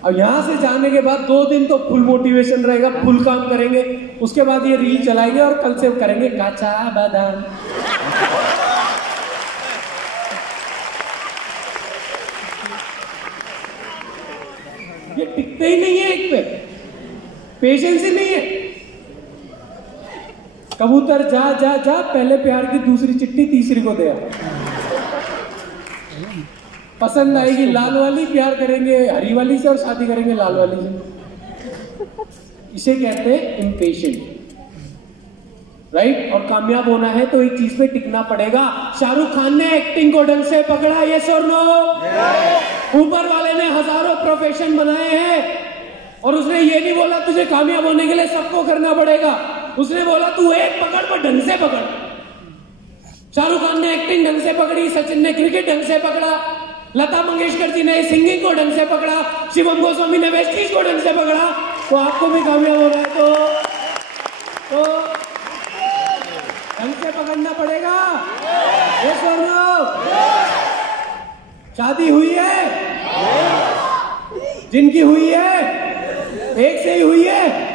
अब यहां से जाने के बाद 2 दिन तो फुल मोटिवेशन रहेगा, फुल काम करेंगे। उसके बाद ये रील चलाएंगे और कल से करेंगे काचा बादाम। ये टिकते ही नहीं है एक पे, पेशेंस ही नहीं है। कबूतर जा जा जा, पहले प्यार की दूसरी चिट्ठी तीसरी को दे। पसंद आएगी लाल वाली, प्यार करेंगे हरी वाली से और शादी करेंगे लाल वाली से। इसे कहते हैं इम्पेशेंट, राइट? और कामयाब होना है तो एक चीज पे टिकना पड़ेगा। शाहरुख खान ने एक्टिंग को ढंग से पकड़ा, यस और नो? ऊपर वाले ने हजारों प्रोफेशन बनाए हैं और उसने ये नहीं बोला तुझे कामयाब होने के लिए सबको करना पड़ेगा। उसने बोला तू एक पकड़ पर ढंग से पकड़। शाहरुख खान ने एक्टिंग ढंग से पकड़ी, सचिन ने क्रिकेट ढंग से पकड़ा, लता मंगेशकर जी ने सिंगिंग को ढंग से पकड़ा, शिवम गोस्वामी ने वेस्टीज को ढंग से पकड़ा। तो आपको भी कामयाब होना है तो ढंग से पकड़ना पड़ेगा। यस और नो? शादी हुई है? जिनकी हुई है एक से ही हुई है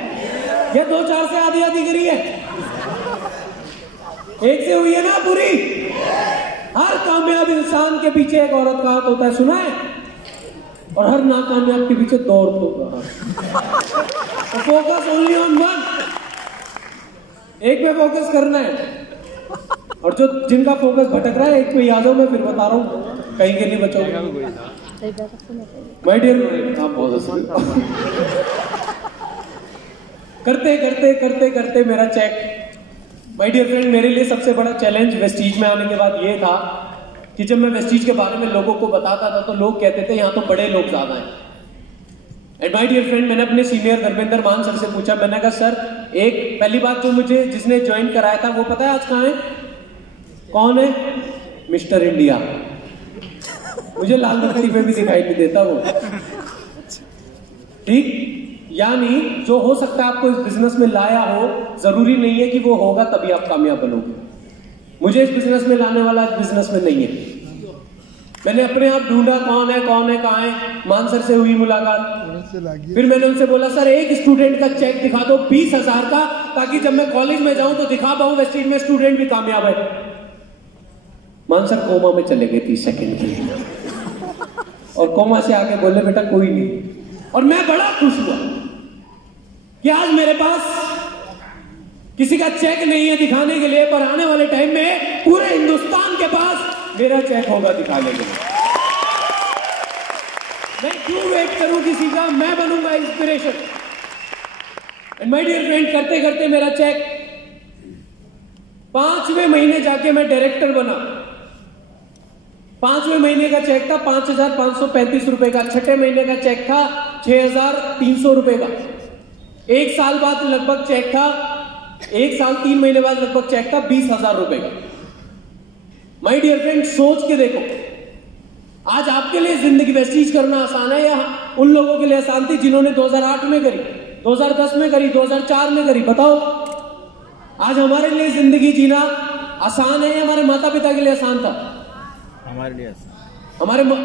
या 2-4 से आधी आधी करी है? एक से हुई है ना पूरी? हर कामयाब इंसान के पीछे एक औरत का हाथ होता है, सुना है? और हर नाकामयाब के पीछे 2 औरतों का हाथ। फोकस ओनली ऑन वन, एक पे फोकस करना है। और जो जिनका फोकस भटक रहा है एक पे आ जाओ, मैं फिर बता रहा हूँ कहीं के लिए बचाओगे। माय डियर, आप बहुत करते करते करते करते मेरा चेक। माय डियर फ्रेंड, मेरे लिए सबसे बड़ा चैलेंज वेस्टीज में आने के बाद ये था कि जब मैं वेस्टीज के बारे में लोगों को बताता था तो लोग कहते थे यहाँ तो बड़े लोग ज्यादा हैं। एंड माय डियर फ्रेंड, मैंने अपने सीनियर धर्मेंद्र मान सर से पूछा, मैंने कहा सर एक पहली बात जो मुझे जिसने ज्वाइन कराया था वो पता है आज कहाँ है? कौन है? Mister India. मुझे लाल बत्ती पे भी दिखाई नहीं देता वो। ठीक? यानी जो हो सकता है आपको इस बिजनेस में लाया हो, जरूरी नहीं है कि वो होगा तभी आप कामयाब बनोगे। मुझे इस बिजनेस में लाने वाला इस बिजनेस में नहीं है। मैंने अपने आप ढूंढा कौन है कहाँ है। मान सर से हुई मुलाकात, फिर मैंने उनसे बोला सर एक स्टूडेंट का चेक दिखा दो 20,000 का, ताकि जब मैं कॉलेज में जाऊं तो दिखा पाऊं वेस्टइंड में स्टूडेंट भी कामयाब है। मान सर कोमा में चले गए 30 सेकंड के लिए, और कोमा से आके बोले बेटा कोई नहीं। और मैं बड़ा खुश हुआ कि आज मेरे पास किसी का चेक नहीं है दिखाने के लिए, पर आने वाले टाइम में पूरे हिंदुस्तान के पास मेरा चेक होगा दिखाने के लिए। मैं क्यों वेट करूं किसी का, मैं बनूंगा inspiration. And my dear friend, करते करते मेरा चेक 5वें महीने जाके मैं डायरेक्टर बना। 5वें महीने का चेक था 5,535 रुपए का, 6ठे महीने का चेक था 6,300 रुपए का। 1 साल बाद लगभग चेक था, 1 साल 3 महीने बाद लगभग चेक था 20,000 रुपए का। माय डियर फ्रेंड, सोच के देखो, आज आपके लिए जिंदगी वेस्टीज करना आसान है या उन लोगों के लिए आसान थी जिन्होंने 2008 में करी, 2010 में करी, 2004 में करी? बताओ, आज हमारे लिए जिंदगी जीना आसान है या हमारे माता पिता के लिए आसान था? हमारे लिए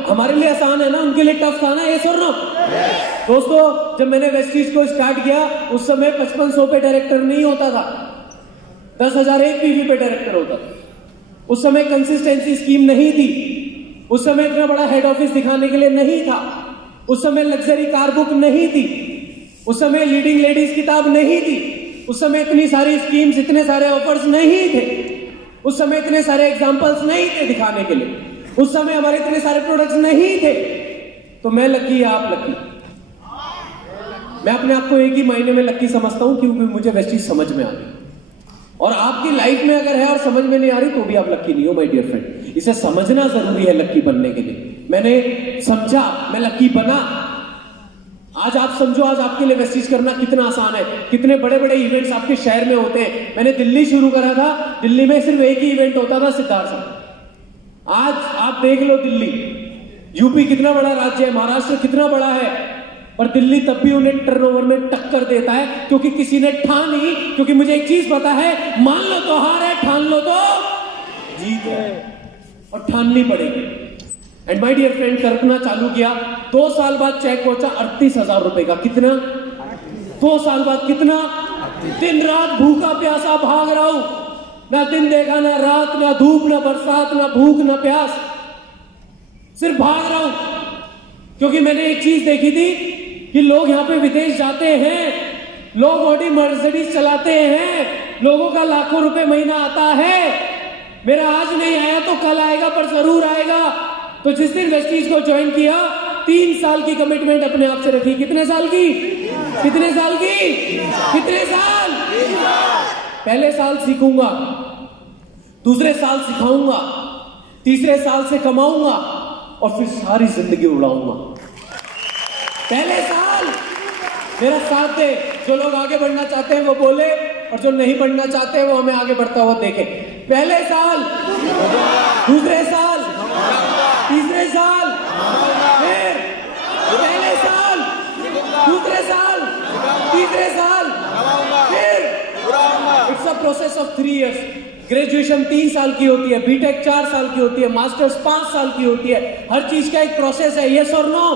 हमारे लिए आसान है ना, उनके लिए टफ था ना, ये सुन लो। दोस्तों, जब मैंने वेस्टीज को स्टार्ट किया उस समय 5500 पे डायरेक्टर नहीं होता था, 10,001 पीवी पे डायरेक्टर होता था। उस समय कंसिस्टेंसी स्कीम नहीं थी, उस समय इतना बड़ा हेड ऑफिस दिखाने के लिए नहीं था, उस समय लग्जरी कार बुक नहीं थी, उस समय लीडिंग लेडीज किताब नहीं थी, उस समय इतनी सारी स्कीम्स, इतने सारे ऑफर्स नहीं थे, उस समय इतने सारे एग्जांपल्स नहीं थे दिखाने के लिए, उस समय हमारे इतने सारे प्रोडक्ट्स नहीं थे। तो मैं लकी, आप लकी। मैं अपने आप को एक ही महीने में लकी समझता हूं, क्योंकि मुझे वेस्टीज समझ में आ गई। और आपकी लाइफ में अगर है और समझ में नहीं आ रही तो भी आप लकी नहीं हो माय डियर फ्रेंड। इसे समझना जरूरी है लकी बनने के लिए। मैंने समझा, मैं लकी बना। आज आप समझो, आज आपके लिए वेस्टीज करना कितना आसान है। कितने बड़े बड़े इवेंट्स आपके शहर में होते हैं। मैंने दिल्ली शुरू करा था, दिल्ली में सिर्फ एक ही इवेंट होता था, सिद्धार्थ। आज आप देख लो दिल्ली, यूपी कितना बड़ा राज्य है, महाराष्ट्र कितना बड़ा है, और दिल्ली तब भी उन्हें टर्नओवर में टक्कर देता है, क्योंकि किसी ने ठानी। क्योंकि मुझे एक चीज पता है, मान लो तो हार है, ठान लो तो जीत है, और ठाननी पड़ेगी। एंड माय डियर फ्रेंड, करना चालू किया। 2 साल बाद चेक पहुंचा 38,000 रुपए का। कितना? 2 साल बाद कितना? दिन रात भूखा प्यासा भाग रहा हूं, ना दिन देखा, ना रात, ना धूप, ना बरसात, ना भूख, ना प्यास, सिर्फ भाग रहा हूं। क्योंकि मैंने एक चीज देखी थी कि लोग यहां पे विदेश जाते हैं, लोग ऑडी मर्सिडीज चलाते हैं, लोगों का लाखों रुपए महीना आता है। मेरा आज नहीं आया तो कल आएगा, पर जरूर आएगा। तो जिस दिन वेस्टीज को ज्वाइन किया, 3 साल की कमिटमेंट अपने आप से रखी। कितने साल की? कितने साल की? कितने साल? पहले साल सीखूंगा, दूसरे साल सिखाऊंगा, तीसरे साल से कमाऊंगा, और फिर सारी जिंदगी उड़ाऊंगा। पहले साल मेरा साथ दे। जो लोग आगे बढ़ना चाहते हैं वो बोले, और जो नहीं बढ़ना चाहते वो हमें आगे बढ़ता हुआ देखे। पहले साल, दूसरे साल, तीसरे साल, फिर पहले साल, दूसरे साल, तीसरे साल, फिर it's a process of 3 years. Graduation 3 साल की होती है, बीटेक 4 साल की होती है, मास्टर्स 5 साल की होती है। हर चीज का एक प्रोसेस है। यस और नो?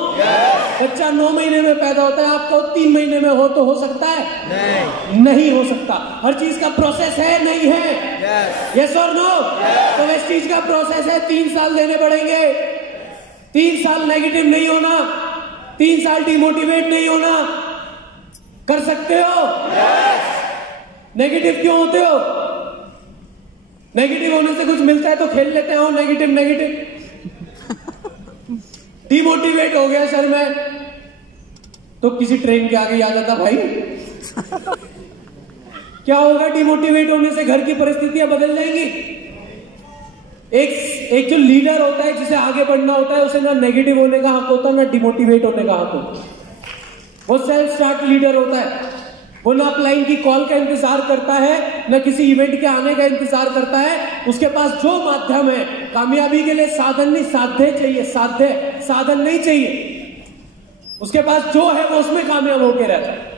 बच्चा 9 महीने में पैदा होता है, आपको 3 महीने में हो तो हो सकता है? नहीं हो सकता। हर चीज का प्रोसेस है, नहीं है? यस और नो? तो वेस्टीज का प्रोसेस है, 3 साल देने पड़ेंगे। 3 साल नेगेटिव नहीं होना, 3 साल डिमोटिवेट नहीं होना। कर सकते हो? नेगेटिव क्यों होते हो? नेगेटिव होने से कुछ मिलता है तो खेल लेते हो नेगेटिव नेगेटिव। डिमोटिवेट हो गया सर मैं, तो किसी ट्रेन के आगे याद आता भाई क्या होगा डिमोटिवेट होने से? घर की परिस्थितियां बदल जाएंगी। एक जो लीडर होता है, जिसे आगे बढ़ना होता है, उसे ना नेगेटिव होने का हक होता है, ना डिमोटिवेट होने का हक होता है। वो सेल्फ स्टार्ट लीडर होता है। वो ना अपलाइन की कॉल का इंतजार करता है, ना किसी इवेंट के आने का इंतजार करता है। उसके पास जो माध्यम है, कामयाबी के लिए साधन नहीं, साध्य चाहिए। साधन नहीं चाहिए। उसके पास जो है वो उसमें कामयाब होकर रहता है।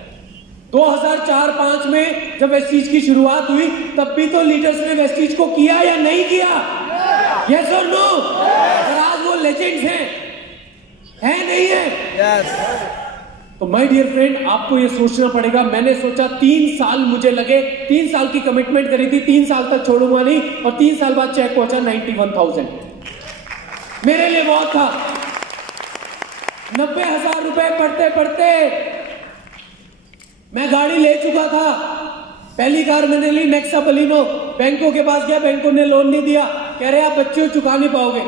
2004-5 में जब वेस्टीज की शुरुआत हुई तब भी तो लीडर्स ने वेस्टीज को किया या नहीं किया? यस और नो? और आज वो लेजेंड्स हैं नहीं है? तो माय डियर फ्रेंड, आपको ये सोचना पड़ेगा। मैंने सोचा 3 साल मुझे लगे, 3 साल की कमिटमेंट करी थी, 3 साल तक छोड़ूंगा नहीं, और 3 साल बाद चेक पहुंचा 91,000। मेरे लिए बहुत था। 90,000 रुपए पढ़ते पढ़ते मैं गाड़ी ले चुका था। पहली कार मैंने ली नेक्सा बलिनो। बैंकों के पास गया, बैंकों ने लोन नहीं दिया, कह रहे आप बच्चे चुका नहीं पाओगे।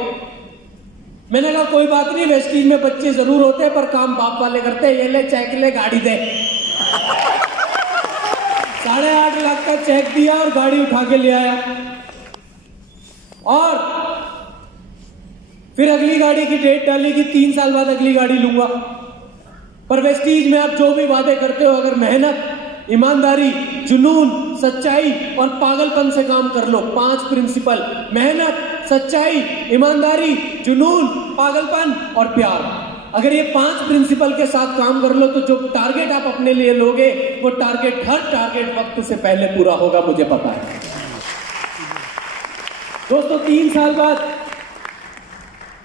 मैंने कहा कोई बात नहीं, वेस्टीज में बच्चे जरूर होते हैं पर काम बाप वाले करते हैं, ये ले चेक ले, गाड़ी दे। 8.5 लाख का चेक दिया और गाड़ी उठा के ले आया। और फिर अगली गाड़ी की डेट डाली कि 3 साल बाद अगली गाड़ी लूंगा। पर वेस्टीज में आप जो भी वादे करते हो, अगर मेहनत, ईमानदारी, जुनून, सच्चाई और पागलपन से काम कर लो, 5 प्रिंसिपल, मेहनत, सच्चाई, ईमानदारी, जुनून, पागलपन और प्यार, अगर ये 5 प्रिंसिपल के साथ काम कर लो तो जो टारगेट आप अपने लिए लोगे वो टारगेट, हर टारगेट वक्त से पहले पूरा होगा, मुझे पता है। दोस्तों 3 साल बाद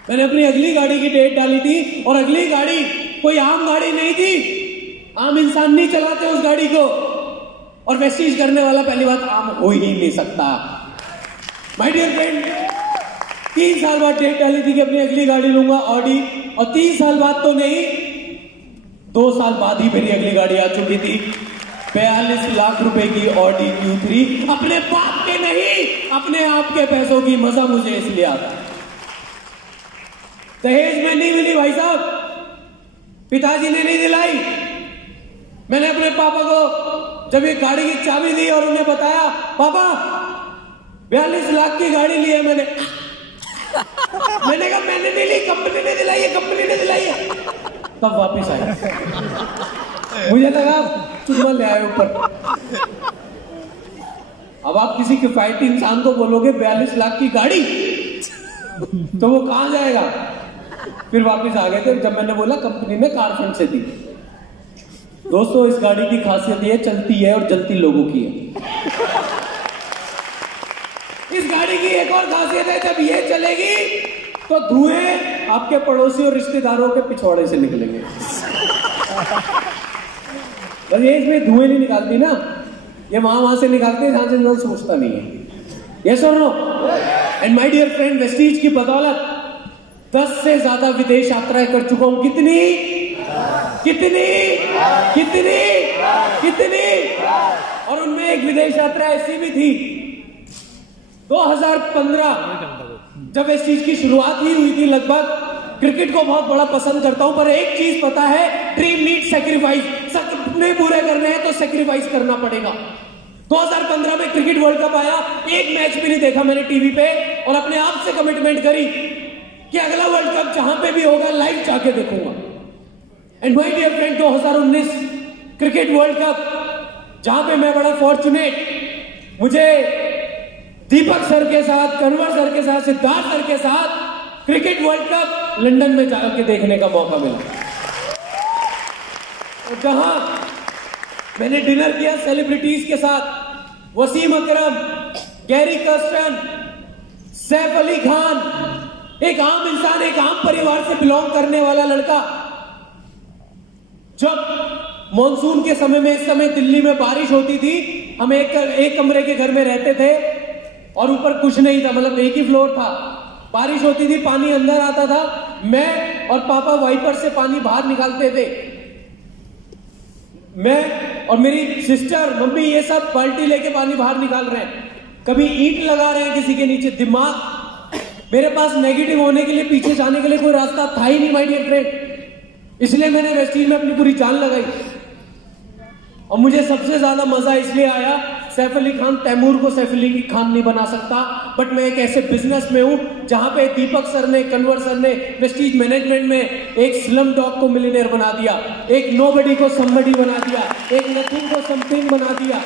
मैंने अपनी अगली गाड़ी की डेट डाली थी, और अगली गाड़ी कोई आम गाड़ी नहीं थी। आम इंसान नहीं चलाते उस गाड़ी को, और वेस्टीज करने वाला पहली बात आम हो ही नहीं सकता। माय डियर फ्रेंड, 3 साल बाद डेट डाली थी कि अपनी अगली गाड़ी लूंगा, ऑडी, और 3 साल बाद तो नहीं, 2 साल बाद ही मेरी अगली गाड़ी आ चुकी थी। 42 लाख रुपए की ऑडी Q3, अपने बाप के नहीं, अपने आप के पैसों की। मजा मुझे इसलिए आता, दहेज में नहीं मिली भाई साहब, पिताजी ने नहीं दिलाई। मैंने अपने पापा को जब ये गाड़ी की चाबी दी और उन्हें बताया, पापा 42 लाख की गाड़ी ली है मैंने कहा मैंने नहीं ली, कंपनी ने दिलाई है, कंपनी ने दिलाई है। तब वापिस आए, मुझे लगा चुम्मा ले आए ऊपर। अब आप किसी किफायती इंसान को बोलोगे 42 लाख की गाड़ी, तो वो कहां जाएगा? फिर वापस आ गए थे जब मैंने बोला कंपनी ने कार फंड से दी। दोस्तों इस गाड़ी की खासियत ये चलती है और जलती लोगों की है। इस गाड़ी की एक और खासियत है, जब ये चलेगी तो धुएं आपके पड़ोसी और रिश्तेदारों के पिछवाड़े से निकलेंगे। बस ये इसमें धुएं नहीं निकालती ना, ये वहां से निकालते हैं जहां से इंसान सोचता नहीं है। यस और no? And my dear friend, Vestige की बदौलत 10 से ज्यादा विदेश यात्राएं कर चुका हूं। कितनी कितनी कितनी कितनी? और उनमें एक विदेश यात्रा ऐसी भी थी 2015, जब इस चीज की शुरुआत ही हुई थी। लगभग क्रिकेट को बहुत बड़ा पसंद करता हूं, पर एक चीज पता है, ड्रीम नीड सैक्रिफाइस। सपने पूरे करने हैं तो सैक्रिफाइस करना पड़ेगा। 2015 में क्रिकेट वर्ल्ड कप आया, एक मैच भी नहीं देखा मैंने टीवी पे, और अपने आप से कमिटमेंट करी कि अगला वर्ल्ड कप जहां पे भी होगा लाइव जाके देखूंगा। And my dear friend, 2019 cricket world cup, जहां पे मैं बड़ा फॉर्चुनेट, मुझे दीपक सर के साथ, कन्वर सर के साथ, सिद्धार्थ सर के साथ क्रिकेट वर्ल्ड कप लंदन में जाकर देखने का मौका मिला, और जहां मैंने डिनर किया सेलिब्रिटीज के साथ, वसीम अकरम, गैरी कर्स्टन, सैफ अली खान, एक आम इंसान, एक आम परिवार से बिलोंग करने वाला लड़का। जब मॉनसून के समय में, इस समय दिल्ली में बारिश होती थी, हम एक कमरे के घर में रहते थे और ऊपर कुछ नहीं था, मतलब एक ही फ्लोर था। बारिश होती थी, पानी अंदर आता था, मैं और पापा वाइपर से पानी बाहर निकालते थे। मैं और मेरी सिस्टर, मम्मी, ये सब बाल्टी लेके पानी बाहर निकाल रहे हैं, कभी ईंट लगा रहे हैं किसी के नीचे। दिमाग, मेरे पास नेगेटिव होने के लिए, पीछे जाने के लिए कोई रास्ता था ही नहीं माय डियर फ्रेंड। इसलिए मैंने वेस्टीज में अपनी पूरी जान लगाई, और मुझे सबसे ज्यादा मजा इसलिए आया, सैफ अली खान तैमूर को सैफ अली खान नहीं बना सकता, बट मैं एक ऐसे बिजनेस में हूं जहां पे दीपक सर ने, कन्वर सर ने वेस्टीज मैनेजमेंट में एक स्लम डॉग को मिलियनेयर बना दिया, एक नोबडी को समबडी बना दिया, एक नथिंग को समथिंग बना दिया।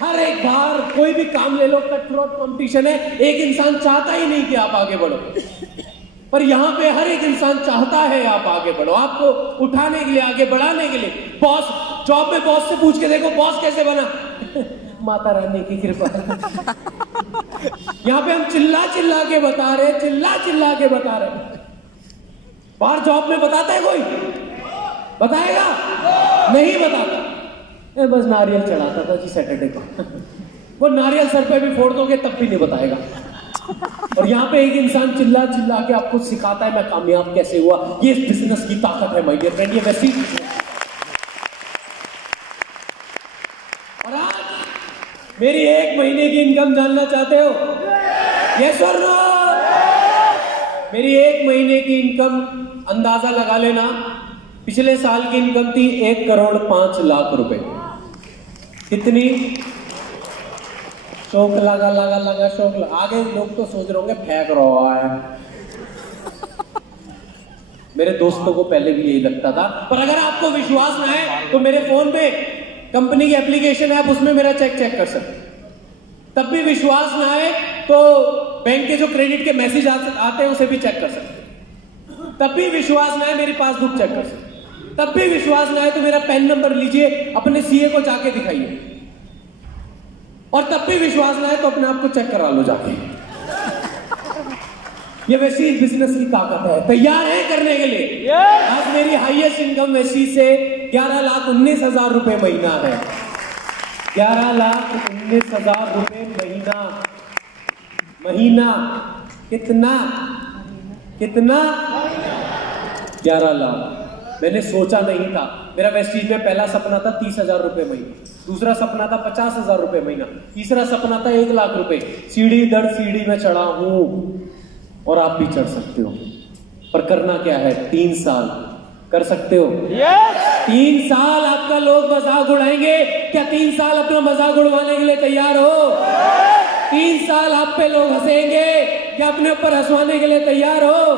हर एक बार कोई भी काम ले लो, कट थ्रोट कंपटीशन है, एक इंसान चाहता ही नहीं कि आप आगे बढ़ो। पर यहां पे हर एक इंसान चाहता है आप आगे बढ़ो, आपको उठाने के लिए, आगे बढ़ाने के लिए। बॉस, जॉब में बॉस से पूछ के देखो बॉस कैसे बना माता रानी की कृपा। यहां पे हम चिल्ला चिल्ला के बता रहे, चिल्ला चिल्ला के बता रहे। बाहर जॉब में बताता है कोई? बताएगा? नहीं बताता। बस नारियल चढ़ाता था जी सैटरडे को। वो नारियल सर पे भी फोड़ दोगे तब भी नहीं बताएगा। और यहाँ पे एक इंसान चिल्ला चिल्ला के आपको सिखाता है मैं कामयाब कैसे हुआ। ये बिजनेस की ताकत है माय डियर फ्रेंड, ये वैसी। और आज मेरी 1 महीने की इनकम जानना चाहते हो? यस और नो? मेरी 1 महीने की इनकम अंदाजा लगा लेना, पिछले साल की इनकम थी 1,05,00,000 रुपए। कितनी? शौक लगा शौक लगा। आगे लोग तो सोच रहे होंगे फेंक रहा है। मेरे दोस्तों को पहले भी यही लगता था, पर अगर आपको विश्वास ना है तो मेरे फोन पे कंपनी की एप्लीकेशन है, आप उसमें मेरा चेक कर सकते। तब भी विश्वास ना है तो बैंक के जो क्रेडिट के मैसेज आते हैं उसे भी चेक कर सकते। तब भी विश्वास ना है मेरी पासबुक चेक कर सकते। तब भी विश्वास ना है तो मेरा पैन नंबर लीजिए, अपने सीए को जाके दिखाइए। और तब भी विश्वास ना है तो अपने आप को चेक करा लो जाके। ये वैसी बिजनेस की ताकत है। तैयार है करने के लिए? आज मेरी हाईएस्ट इनकम वैसी से 11,19,000 रुपए महीना है। 11,19,000 रुपए महीना। कितना 11 लाख। मैंने सोचा नहीं था। मेरा वेस्टीज में पहला सपना था 30,000 रुपए महीना, दूसरा सपना था 50,000 रुपए महीना, तीसरा सपना था 1 लाख रुपए। सीढ़ी दर सीढ़ी में चढ़ा हूं और आप भी चढ़ सकते हो। पर करना क्या है? 3 साल कर सकते हो? 3 साल आपका लोग मजाक उड़ाएंगे, क्या 3 साल अपना मजाक उड़वाने के लिए तैयार हो? 3 साल आप पे लोग हंसेंगे, क्या अपने ऊपर हंसवाने के लिए तैयार हो?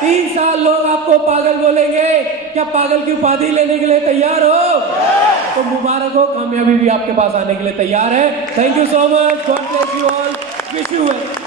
3 साल लोग आपको पागल बोलेंगे, क्या पागल की उपाधि लेने के लिए तैयार हो? तो मुबारक हो, कामयाबी भी आपके पास आने के लिए तैयार है। Thank you so much, God bless you all, wish you well.